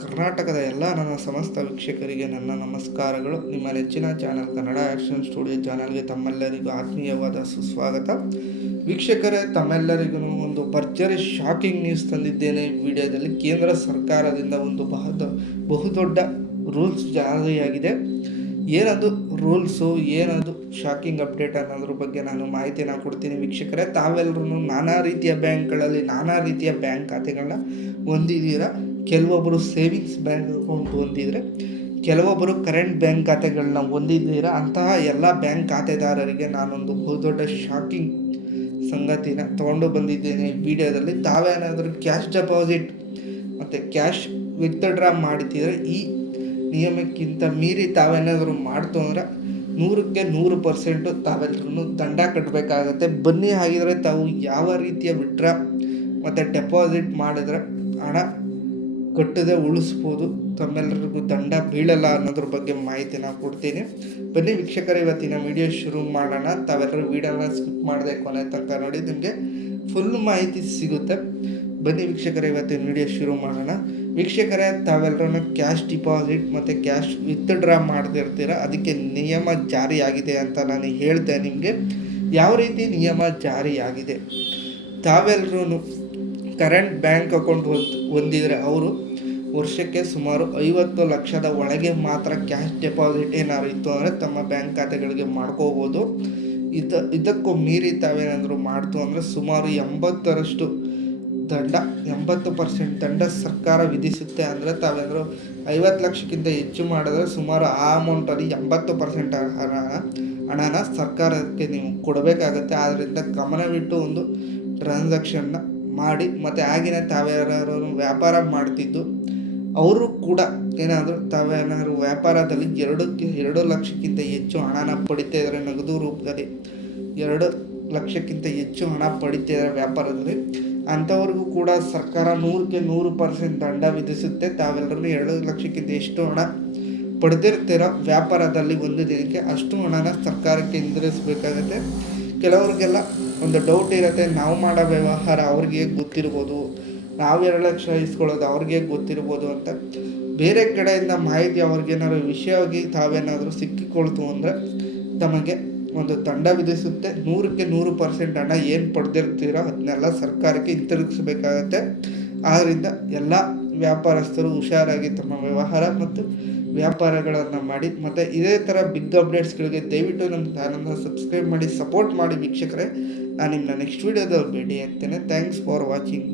ಕರ್ನಾಟಕದ ಎಲ್ಲ ನನ್ನ ಸಮಸ್ತ ವೀಕ್ಷಕರಿಗೆ ನನ್ನ ನಮಸ್ಕಾರಗಳು. ನಿಮ್ಮ ನೆಚ್ಚಿನ ಚಾನಲ್ ಕನ್ನಡ ಆ್ಯಕ್ಷನ್ ಸ್ಟುಡಿಯೋ ಚಾನಲ್ಗೆ ತಮ್ಮೆಲ್ಲರಿಗೂ ಆತ್ಮೀಯವಾದ ಸುಸ್ವಾಗತ. ವೀಕ್ಷಕರೇ, ತಮ್ಮೆಲ್ಲರಿಗೂ ಒಂದು ಭರ್ಜರಿ ಶಾಕಿಂಗ್ ನ್ಯೂಸ್ ತಂದಿದ್ದೇನೆ. ಈ ವಿಡಿಯೋದಲ್ಲಿ ಕೇಂದ್ರ ಸರ್ಕಾರದಿಂದ ಒಂದು ಬಹುದೊಡ್ಡ ರೂಲ್ಸ್ ಜಾರಿಯಾಗಿದೆ. ಏನದು ರೂಲ್ಸು, ಏನದು ಶಾಕಿಂಗ್ ಅಪ್ಡೇಟ್ ಅನ್ನೋದ್ರ ಬಗ್ಗೆ ನಾನು ಮಾಹಿತಿನ ಕೊಡ್ತೀನಿ. ವೀಕ್ಷಕರೇ, ತಾವೆಲ್ಲರೂ ನಾನಾ ರೀತಿಯ ಬ್ಯಾಂಕ್ಗಳಲ್ಲಿ ನಾನಾ ರೀತಿಯ ಬ್ಯಾಂಕ್ ಖಾತೆಗಳನ್ನ ಹೊಂದಿದ್ದೀರಾ. ಕೆಲವೊಬ್ಬರು ಸೇವಿಂಗ್ಸ್ ಬ್ಯಾಂಕ್ ಅಕೌಂಟ್ ಹೊಂದಿದರೆ, ಕೆಲವೊಬ್ಬರು ಕರೆಂಟ್ ಬ್ಯಾಂಕ್ ಖಾತೆಗಳನ್ನ ಹೊಂದಿದ್ದೀರಾ. ಅಂತಹ ಎಲ್ಲ ಬ್ಯಾಂಕ್ ಖಾತೆದಾರರಿಗೆ ನಾನೊಂದು ಬಹುದೊಡ್ಡ ಶಾಕಿಂಗ್ ಸಂಗತಿನ ತೊಗೊಂಡು ಬಂದಿದ್ದೇನೆ ಈ ವಿಡಿಯೋದಲ್ಲಿ. ತಾವೇನಾದರೂ ಕ್ಯಾಶ್ ಡೆಪಾಸಿಟ್ ಮತ್ತು ಕ್ಯಾಶ್ ವಿತ್ಡ್ರಾ ಮಾಡ್ತಿದ್ರೆ ಈ ನಿಯಮಕ್ಕಿಂತ ಮೀರಿ ತಾವೇನಾದರೂ ಮಾಡ್ತು ಅಂದರೆ 100% ತಾವೆಲ್ಲರೂ ದಂಡ ಕಟ್ಟಬೇಕಾಗತ್ತೆ. ಬನ್ನಿ, ಹಾಗಿದ್ರೆ ತಾವು ಯಾವ ರೀತಿಯ ವಿತ್ಡ್ರಾ ಮತ್ತು ಡೆಪಾಸಿಟ್ ಮಾಡಿದ್ರೆ ಹಣ ಕಟ್ಟದೆ ಉಳಿಸ್ಬೋದು, ತಮ್ಮೆಲ್ಲರಿಗೂ ದಂಡ ಬೀಳಲ್ಲ ಅನ್ನೋದ್ರ ಬಗ್ಗೆ ಮಾಹಿತಿನ ಕೊಡ್ತೀನಿ. ಬನ್ನಿ ವೀಕ್ಷಕರೇ, ಇವತ್ತಿನ ವಿಡಿಯೋ ಶುರು ಮಾಡೋಣ. ತಾವೆಲ್ಲರೂ ವಿಡಿಯೋನ ಸ್ಕಿಪ್ ಮಾಡದೆ ಕೊನೆ ತನಕ ನೋಡಿ, ನಿಮಗೆ ಫುಲ್ ಮಾಹಿತಿ ಸಿಗುತ್ತೆ. ಬನ್ನಿ ವೀಕ್ಷಕರೇ, ಇವತ್ತಿನ ವಿಡಿಯೋ ಶುರು ಮಾಡೋಣ. ವೀಕ್ಷಕರೇ, ತಾವೆಲ್ಲರೂ ಕ್ಯಾಶ್ ಡಿಪಾಸಿಟ್ ಮತ್ತು ಕ್ಯಾಶ್ ವಿತ್ಡ್ರಾ ಮಾಡ್ತಿರ್ತೀರ. ಅದಕ್ಕೆ ನಿಯಮ ಜಾರಿಯಾಗಿದೆ ಅಂತ ನಾನು ಹೇಳ್ದೆ ನಿಮಗೆ. ಯಾವ ರೀತಿ ನಿಯಮ ಜಾರಿಯಾಗಿದೆ? ತಾವೆಲ್ಲರೂ ಕರೆಂಟ್ ಬ್ಯಾಂಕ್ ಅಕೌಂಟ್ ಹೊಂದಿದರೆ ಅವರು ವರ್ಷಕ್ಕೆ ಸುಮಾರು 50 ಲಕ್ಷದ ಒಳಗೆ ಮಾತ್ರ ಕ್ಯಾಶ್ ಡೆಪಾಸಿಟ್ ಏನಾದ್ರು ಇತ್ತು ಅಂದರೆ ತಮ್ಮ ಬ್ಯಾಂಕ್ ಖಾತೆಗಳಿಗೆ ಮಾಡ್ಕೋಬೋದು. ಇದಕ್ಕೂ ಮೀರಿ ತಾವೇನಾದರೂ ಮಾಡ್ತು ಅಂದರೆ ಸುಮಾರು 80% ದಂಡ, 80% ದಂಡ ಸರ್ಕಾರ ವಿಧಿಸುತ್ತೆ. ಅಂದರೆ ತಾವೇನಾದರೂ 50 ಲಕ್ಷಕ್ಕಿಂತ ಹೆಚ್ಚು ಮಾಡಿದ್ರೆ ಸುಮಾರು ಆ ಅಮೌಂಟಲ್ಲಿ 80% ಹಣನ ಸರ್ಕಾರಕ್ಕೆ ನೀವು ಕೊಡಬೇಕಾಗತ್ತೆ. ಆದ್ದರಿಂದ ಗಮನವಿಟ್ಟು ಒಂದು ಟ್ರಾನ್ಸಾಕ್ಷನ್ನ ಮಾಡಿ. ಮತ್ತು ಆಗಿನ ತಾವ್ಯಾರು ವ್ಯಾಪಾರ ಮಾಡ್ತಿದ್ದು ಅವರು ಕೂಡ ತಾವೇನಾದ್ರು ವ್ಯಾಪಾರದಲ್ಲಿ 2 ಲಕ್ಷಕ್ಕಿಂತ ಹೆಚ್ಚು ಹಣನ ಪಡಿತಾ ಇದ್ದಾರೆ, ನಗದು ರೂಪದಲ್ಲಿ 2 ಲಕ್ಷಕ್ಕಿಂತ ಹೆಚ್ಚು ಹಣ ಪಡಿತಾ ಇದ್ದಾರೆ ವ್ಯಾಪಾರದಲ್ಲಿ, ಅಂಥವ್ರಿಗೂ ಕೂಡ ಸರ್ಕಾರ 100% ದಂಡ ವಿಧಿಸುತ್ತೆ. ತಾವೆಲ್ಲರೂ 2 ಲಕ್ಷಕ್ಕಿಂತ ಎಷ್ಟು ಹಣ ಪಡೆದಿರ್ತೀರೋ ವ್ಯಾಪಾರದಲ್ಲಿ ಒಂದು ದಿನಕ್ಕೆ ಅಷ್ಟು ಹಣನ ಸರ್ಕಾರಕ್ಕೆ ಹಿಂದಿರಿಸಬೇಕಾಗತ್ತೆ. ಕೆಲವ್ರಿಗೆಲ್ಲ ಒಂದು ಡೌಟ್ ಇರುತ್ತೆ, ನಾವು ಮಾಡೋ ವ್ಯವಹಾರ ಅವ್ರಿಗೆ ಗೊತ್ತಿರ್ಬೋದು, ನಾವು 2 ಲಕ್ಷ ಇಸ್ಕೊಳ್ಳೋದು ಅವ್ರಿಗೆ ಗೊತ್ತಿರ್ಬೋದು ಅಂತ. ಬೇರೆ ಕಡೆಯಿಂದ ಮಾಹಿತಿ ಅವ್ರಿಗೇನಾದ್ರು ವಿಷಯವಾಗಿ ತಾವೇನಾದರೂ ಸಿಕ್ಕಿಕೊಳ್ತು ಅಂದರೆ ತಮಗೆ ಒಂದು ದಂಡ ವಿಧಿಸುತ್ತೆ. 100% ಹಣ ಏನು ಪಡೆದಿರ್ತೀರೋ ಅದನ್ನೆಲ್ಲ ಸರ್ಕಾರಕ್ಕೆ ಹಿಂತಿರುಗಿಸಬೇಕಾಗತ್ತೆ. ಆದ್ದರಿಂದ ಎಲ್ಲ ವ್ಯಾಪಾರಸ್ಥರು ಹುಷಾರಾಗಿ ತಮ್ಮ ವ್ಯವಹಾರ ಮತ್ತು ವ್ಯಾಪಾರಗಳನ್ನು ಮಾಡಿ. ಮತ್ತು ಇದೇ ಥರ ಬಿಗ್ ಅಪ್ಡೇಟ್ಸ್ಗಳಿಗೆ ದಯವಿಟ್ಟು ನಮ್ಮ ಚಾನಲ್ನ ಸಬ್ಸ್ಕ್ರೈಬ್ ಮಾಡಿ, ಸಪೋರ್ಟ್ ಮಾಡಿ ವೀಕ್ಷಕರೇ. ನಾನು ನಿಮ್ಮನ್ನ ನೆಕ್ಸ್ಟ್ ವೀಡಿಯೋದಲ್ಲಿ ಭೇಟಿ ಆಗ್ತೇನೆ. Thanks for watching.